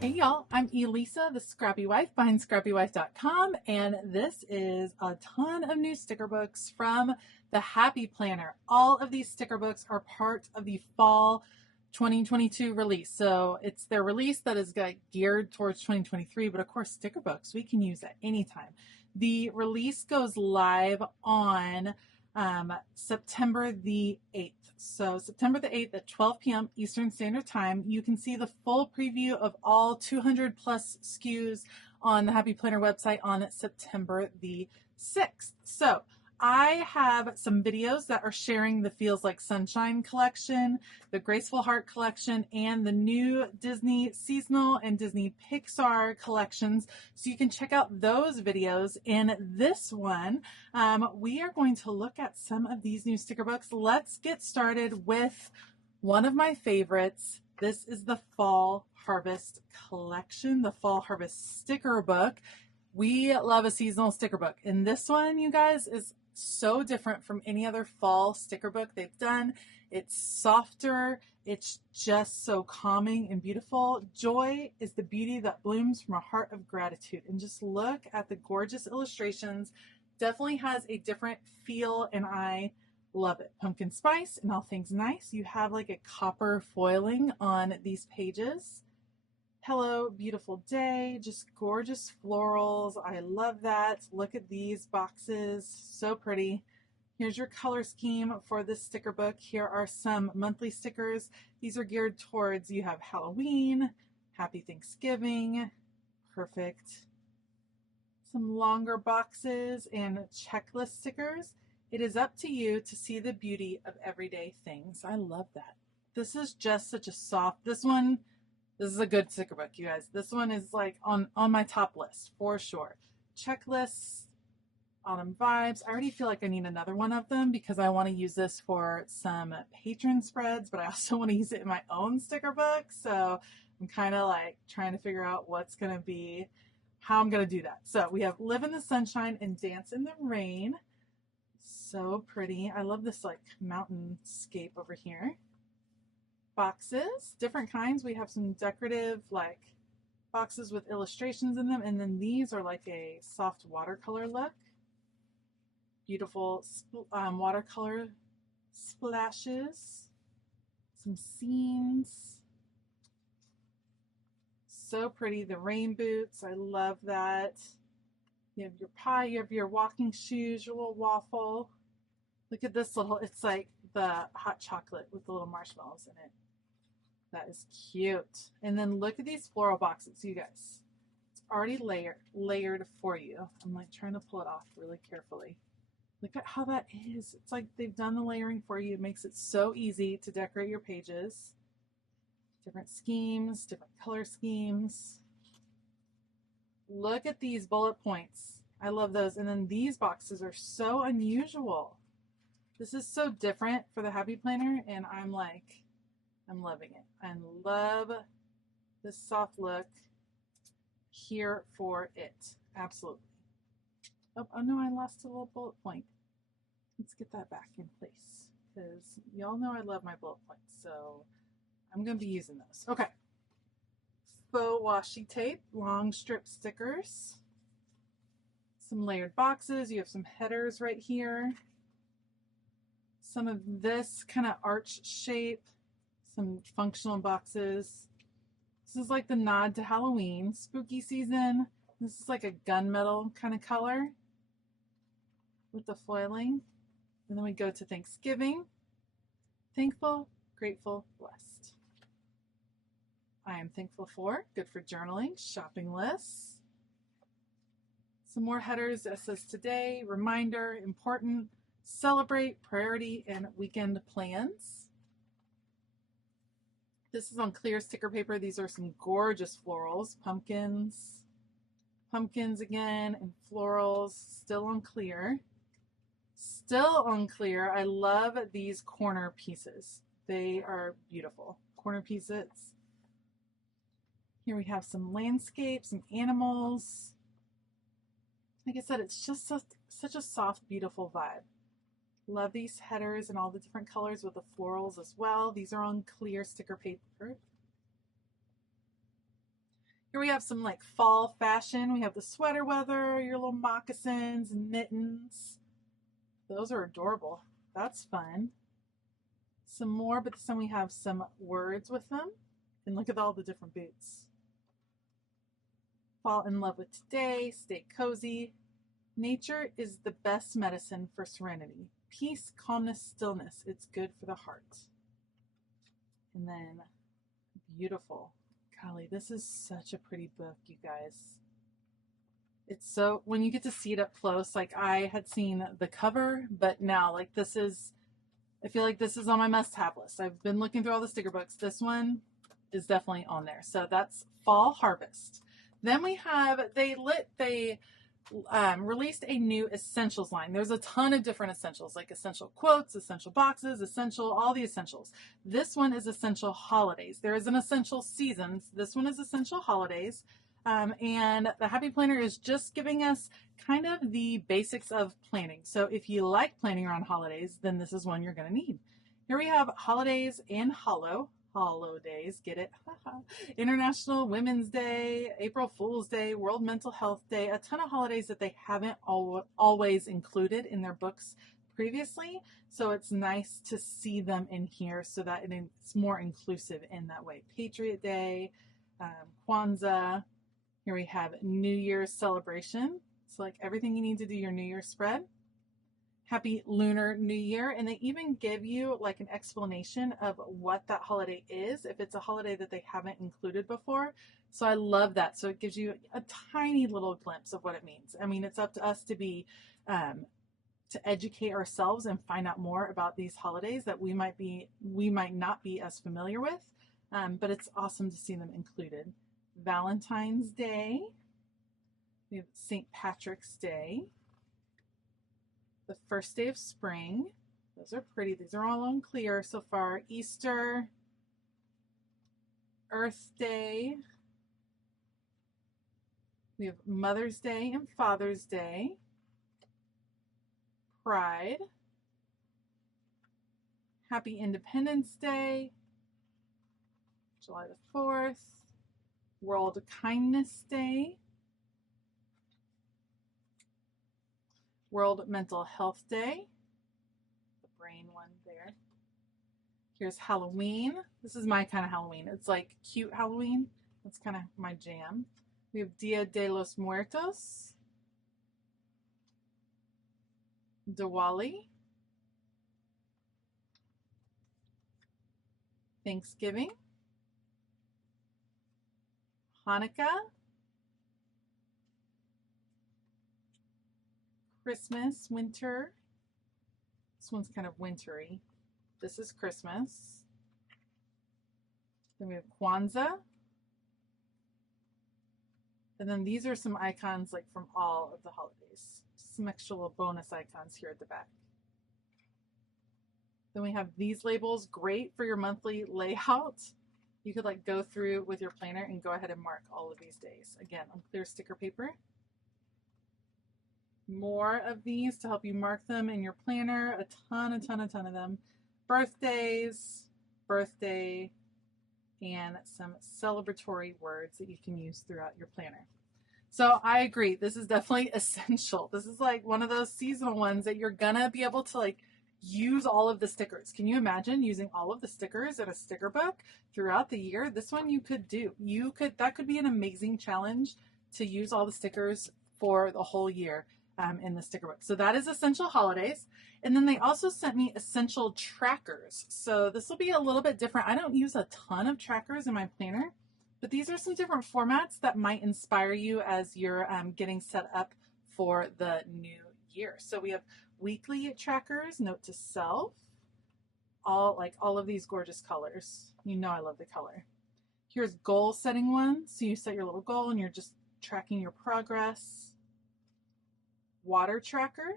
Hey y'all, I'm Elisa, the Scrappy Wife behind ScrappyWife.com, and this is a ton of new sticker books from the Happy Planner. All of these sticker books are part of the fall 2022 release. So it's their release that is geared towards 2023, but of course, sticker books we can use at any time. The release goes live on September the 8th. So September the 8th at 12 p.m. Eastern Standard Time, you can see the full preview of all 200 plus SKUs on the Happy Planner website on September the 6th. So I have some videos that are sharing the Feels Like Sunshine collection, the Graceful Heart collection, and the new Disney seasonal and Disney Pixar collections. So you can check out those videos. In this one, we are going to look at some of these new sticker books. Let's get started with one of my favorites. This is the Fall Harvest collection, the Fall Harvest sticker book. We love a seasonal sticker book, and this one, you guys, is so different from any other fall sticker book they've done. It's softer. It's just so calming and beautiful. Joy is the beauty that blooms from a heart of gratitude. And just look at the gorgeous illustrations. Definitely has a different feel, and I love it. Pumpkin spice and all things nice. You have like a copper foiling on these pages. Hello, beautiful day, just gorgeous florals. I love that. Look at these boxes, so pretty. Here's your color scheme for this sticker book. Here are some monthly stickers. These are geared towards, you have Halloween, Happy Thanksgiving, perfect. Some longer boxes and checklist stickers. It is up to you to see the beauty of everyday things. I love that. This is just such a soft, this is a good sticker book, you guys. This one is like on my top list for sure. Checklists, autumn vibes. I already feel like I need another one of them because I want to use this for some patron spreads, but I also want to use it in my own sticker book. So I'm kind of like trying to figure out what's going to be, how I'm going to do that. So we have Live in the Sunshine and Dance in the Rain. So pretty. I love this like mountainscape over here. Boxes, different kinds. We have some decorative like boxes with illustrations in them, and then these are like a soft watercolor look. Beautiful watercolor splashes, some scenes. So pretty. The rain boots, I love that. You have your pie, you have your walking shoes, your little waffle. Look at this little, it's like the hot chocolate with the little marshmallows in it. That is cute. And then look at these floral boxes, you guys. It's already layered for you. I'm like trying to pull it off really carefully. Look at how that is. It's like they've done the layering for you. It makes it so easy to decorate your pages. Different schemes, different color schemes. Look at these bullet points. I love those. And then these boxes are so unusual. This is so different for the Happy Planner, and I'm loving it. I love this soft look. Here for it. Absolutely. Oh no, I lost a little bullet point. Let's get that back in place because y'all know I love my bullet points. So I'm going to be using those. Okay. Faux washi tape, long strip stickers. Some layered boxes. You have some headers right here. Some of this kind of arch shape. Some functional boxes. This is like the nod to Halloween, spooky season. This is like a gunmetal kind of color with the foiling. And then we go to Thanksgiving. Thankful, grateful, blessed. I am thankful for, good for journaling, shopping lists. Some more headers that says today, reminder, important, celebrate, priority, and weekend plans. This is on clear sticker paper. These are some gorgeous florals, pumpkins again, and florals, still on clear. Still on clear. I love these corner pieces. They are beautiful. Corner pieces. Here we have some landscapes, some animals. Like I said, it's just such a soft, beautiful vibe. Love these headers and all the different colors with the florals as well. These are on clear sticker paper. Here we have some like fall fashion. We have the sweater weather, your little moccasins, mittens. Those are adorable. That's fun. Some more, but this time we have some words with them. And look at all the different boots. Fall in love with today, stay cozy. Nature is the best medicine for serenity. Peace, calmness, stillness. It's good for the heart. And then, beautiful. Golly, this is such a pretty book, you guys. It's so, when you get to see it up close, like I had seen the cover, but now, like this is, I feel like this is on my must-have list. I've been looking through all the sticker books. This one is definitely on there. So that's Fall Harvest. Then we have, they released a new essentials line. There's a ton of different essentials, like essential quotes, essential boxes, all the essentials. This one is essential holidays. There is an essential seasons. This one is essential holidays. And the Happy Planner is just giving us kind of the basics of planning. So if you like planning around holidays, then this is one you're going to need. Here we have holidays and holidays, get it? International Women's Day, April Fool's Day, World Mental Health Day, a ton of holidays that they haven't always included in their books previously. So it's nice to see them in here so that it's more inclusive in that way. Patriot Day, Kwanzaa. Here we have New Year's celebration. So like everything you need to do your New Year's spread. Happy Lunar New Year. And they even give you like an explanation of what that holiday is, if it's a holiday that they haven't included before. So I love that. So it gives you a tiny little glimpse of what it means. I mean, it's up to us to be, to educate ourselves and find out more about these holidays that we might not be as familiar with. But it's awesome to see them included. Valentine's Day. We have St. Patrick's Day. The first day of spring. Those are pretty. These are all on clear so far. Easter. Earth Day. We have Mother's Day and Father's Day. Pride. Happy Independence Day. July the 4th. World Kindness Day. World Mental Health Day. The brain one there. Here's Halloween. This is my kind of Halloween. It's like cute Halloween. That's kind of my jam. We have Dia de los Muertos. Diwali. Thanksgiving. Hanukkah. Christmas, winter. This one's kind of wintry. This is Christmas. Then we have Kwanzaa. And then these are some icons like from all of the holidays. Some extra little bonus icons here at the back. Then we have these labels, great for your monthly layout. You could like go through with your planner and go ahead and mark all of these days. Again, on clear sticker paper. More of these to help you mark them in your planner. A ton of them. Birthdays, birthday, and some celebratory words that you can use throughout your planner. So I agree. This is definitely essential. This is like one of those seasonal ones that you're gonna be able to like use all of the stickers. Can you imagine using all of the stickers in a sticker book throughout the year? This one you could do. That could be an amazing challenge to use all the stickers for the whole year in the sticker book. So that is Essential Holidays. And then they also sent me Essential Trackers. So this will be a little bit different. I don't use a ton of trackers in my planner, but these are some different formats that might inspire you as you're getting set up for the new year. So we have weekly trackers, note to self, all of these gorgeous colors. You know I love the color. Here's goal setting one. So you set your little goal and you're just tracking your progress. Water tracker,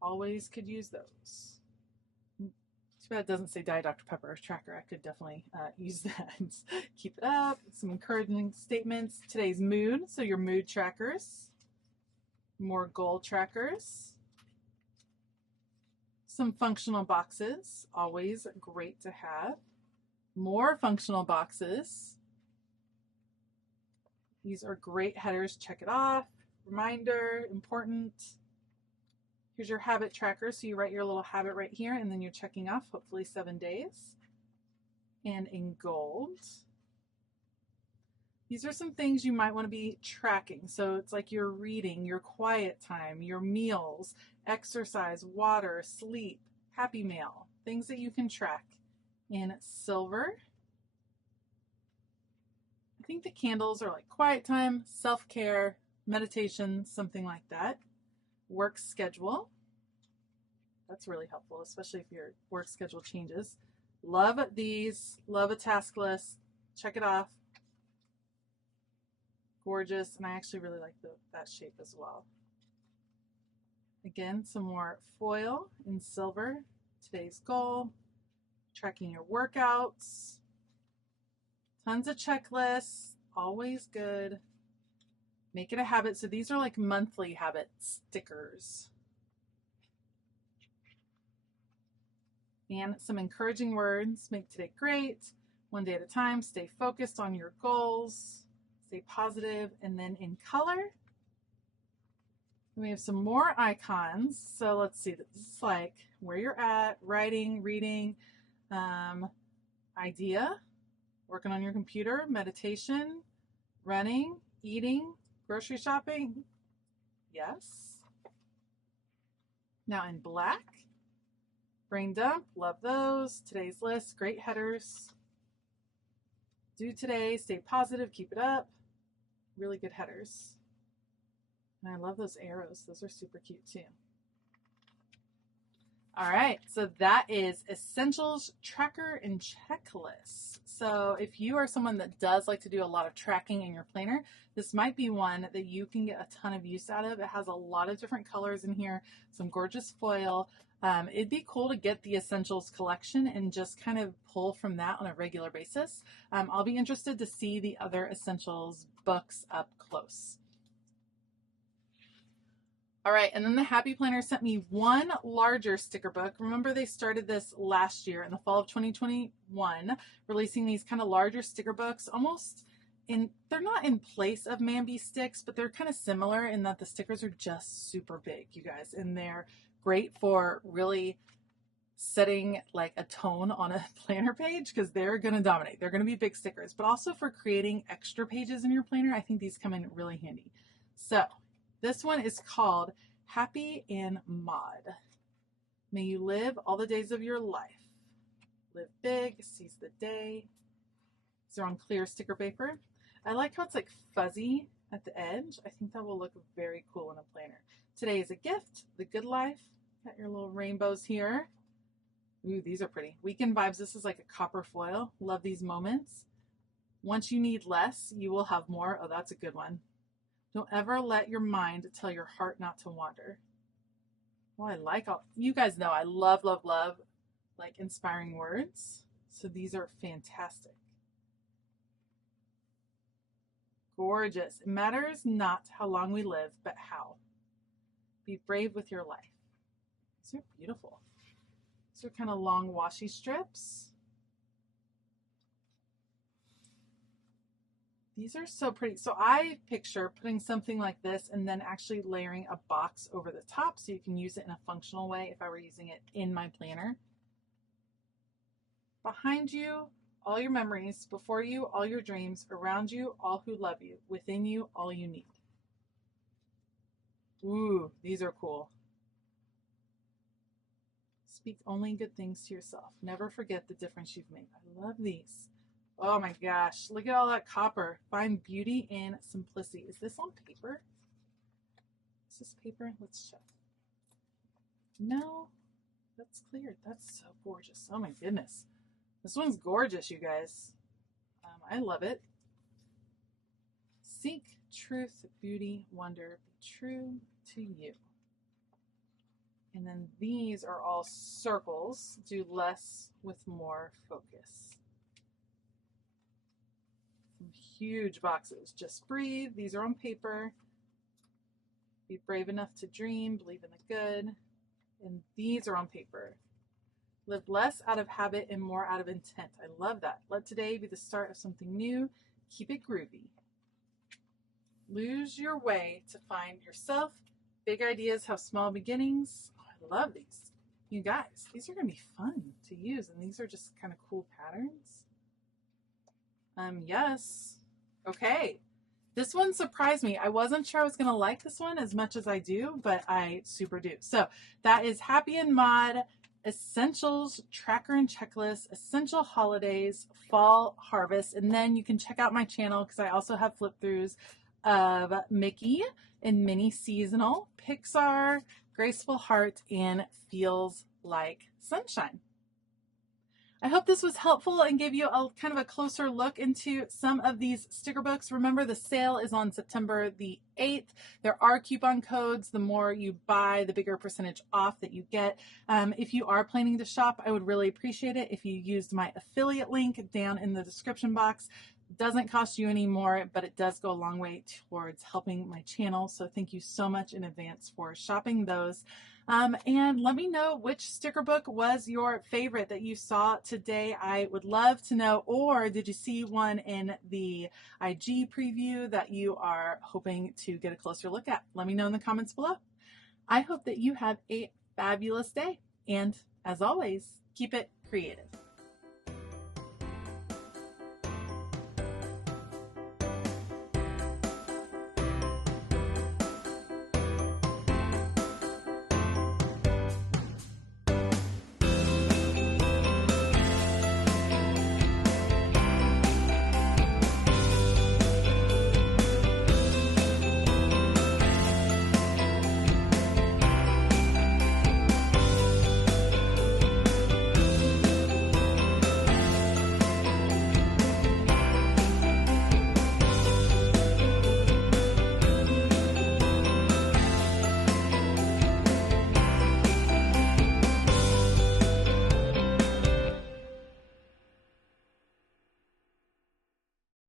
always could use those. Too bad it doesn't say Diet Dr. Pepper tracker. I could definitely use that. Keep it up. Some encouraging statements. Today's mood, so your mood trackers. More goal trackers. Some functional boxes, always great to have. More functional boxes. These are great headers. Check it off. Reminder, important. Here's your habit tracker. So you write your little habit right here, and then you're checking off, hopefully 7 days. And in gold, these are some things you might want to be tracking. So it's like your reading, your quiet time, your meals, exercise, water, sleep, happy mail, things that you can track. In silver, I think the candles are like quiet time, self-care, meditation, something like that. Work schedule. That's really helpful, especially if your work schedule changes. Love these. Love a task list. Check it off. Gorgeous. And I actually really like that shape as well. Again, some more foil in silver. Today's goal. Tracking your workouts. Tons of checklists. Always good. Make it a habit. So these are like monthly habit stickers. And some encouraging words. Make today great. One day at a time. Stay focused on your goals. Stay positive. And then in color, we have some more icons. So let's see. This is like where you're at, writing, reading, idea, working on your computer, meditation, running, eating, grocery shopping. Yes. Now in black, brain dump, love those. Today's list, great headers. Do today, stay positive, keep it up. Really good headers. And I love those arrows. Those are super cute too. All right, so that is Essentials Tracker and Checklist. So if you are someone that does like to do a lot of tracking in your planner, this might be one that you can get a ton of use out of. It has a lot of different colors in here, some gorgeous foil. It'd be cool to get the Essentials collection and just kind of pull from that on a regular basis. I'll be interested to see the other Essentials books up close. All right, and then the Happy Planner sent me one larger sticker book. Remember, they started this last year in the fall of 2021, releasing these kind of larger sticker books, almost they're not in place of Mambi sticks, but they're kind of similar in that the stickers are just super big, you guys, and they're great for really setting like a tone on a planner page because they're going to dominate. They're going to be big stickers, but also for creating extra pages in your planner, I think these come in really handy. So this one is called Happy and Mod. May you live all the days of your life. Live big, seize the day. These are on clear sticker paper. I like how it's like fuzzy at the edge. I think that will look very cool in a planner. Today is a gift, the good life. Got your little rainbows here. Ooh, these are pretty. Weekend vibes. This is like a copper foil. Love these moments. Once you need less, you will have more. Oh, that's a good one. Don't ever let your mind tell your heart not to wander. Well, I like all, you guys know I love, love, love like inspiring words. So these are fantastic. Gorgeous. It matters not how long we live, but how. Be brave with your life. These are beautiful. These are kind of long washi strips. These are so pretty. So I picture putting something like this and then actually layering a box over the top so you can use it in a functional way if I were using it in my planner. Behind you, all your memories. Before you, all your dreams. Around you, all who love you. Within you, all you need. Ooh, these are cool. Speak only good things to yourself. Never forget the difference you've made. I love these. Oh my gosh, look at all that copper. Find beauty in simplicity. Is this on paper? Is this paper? Let's check. No, that's clear. That's so gorgeous. Oh my goodness. This one's gorgeous, you guys. I love it. Seek truth, beauty, wonder. Be true to you. And then these are all circles. Do less with more focus. Huge boxes. Just breathe. These are on paper. Be brave enough to dream. Believe in the good. And these are on paper. Live less out of habit and more out of intent. I love that. Let today be the start of something new. Keep it groovy. Lose your way to find yourself. Big ideas have small beginnings. Oh, I love these. You guys, these are going to be fun to use, and these are just kind of cool patterns. Yes. Okay. This one surprised me. I wasn't sure I was going to like this one as much as I do, but I super do. So that is P.M.ET Essentials Tracker and Checklist, Essential Holidays, Fall Harvest. And then you can check out my channel because I also have flip throughs of Mickey and Minnie Seasonal, Pixar, Graceful Heart, and Feels Like Sunshine. I hope this was helpful and gave you a kind of a closer look into some of these sticker books. Remember, the sale is on September the 8th. There are coupon codes. The more you buy, the bigger percentage off that you get. If you are planning to shop, I would really appreciate it if you used my affiliate link down in the description box. It doesn't cost you any more, but it does go a long way towards helping my channel. So thank you so much in advance for shopping those. And let me know which sticker book was your favorite that you saw today. I would love to know. Or did you see one in the IG preview that you are hoping to get a closer look at? Let me know in the comments below. I hope that you have a fabulous day. And as always, keep it creative.